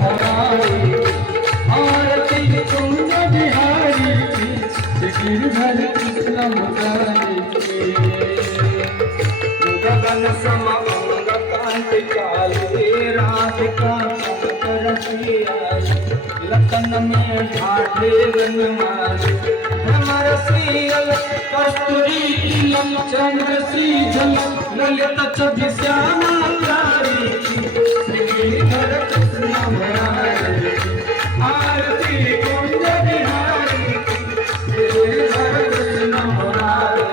मुरारी आरती कुंज बिहारी गिरधर कृष्ण मुरारी गगन सम अंग कांति काले राधिका लखन में ढाढे वनमाली भ्रमर सीयल कस्तूरी चंद्र सीजल ललित छवि श्यामा प्यारी श्रीधर कृष्ण मुरारी आरती कुंज बिहारी श्रीधर कृष्ण मुरारी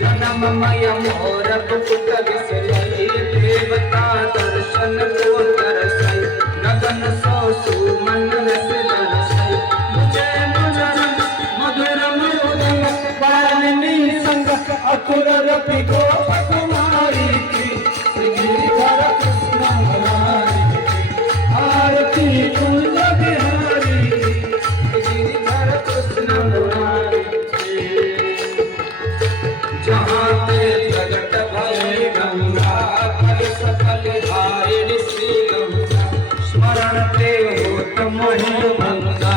जन्ममय मोर कुकुट विसरई देवता दर्शन को तरसई गगन सो सुमन रस बरसई मुझे मुजरन मधुर मोदन पालनी संग अकुर रपि गोप कुमारी की श्रीधर कृष्ण मुरारी आरती कुंज बिहारी श्रीधर कृष्ण मुरारी जहाँ ते प्रगट भय गंगा फल सकल हाय श्री गंगा स्मरण ते होत मोहि भंगा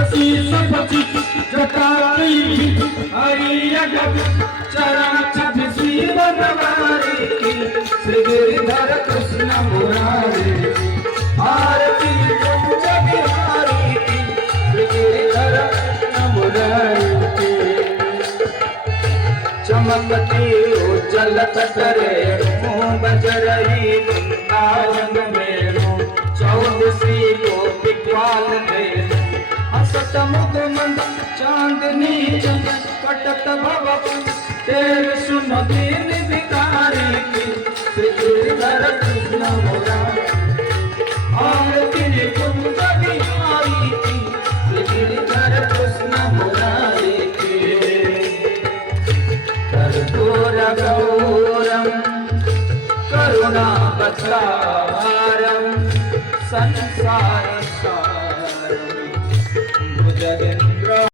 आशीष पति जटा हरि जग चरण छवि श्री बनवारी की श्री गिरिधर कृष्ण मुरारी आरती कुंज बिहारी की श्री गिरिधर कृष्ण मुरारी चमकती उज्जल तटरे बजरही वृंदावन में चौदसी गोपी ग्वाल में हसत मुख मंद चांदनी चंद कटत भव तेरे सुन दीन भिखारी की श्री गिरिधर कृष्ण मुरारी आरती कुंज बिहारी की श्री गिरिधर कृष्ण मुरारी कर्पूरगौरं करुणावतारं संसारसारं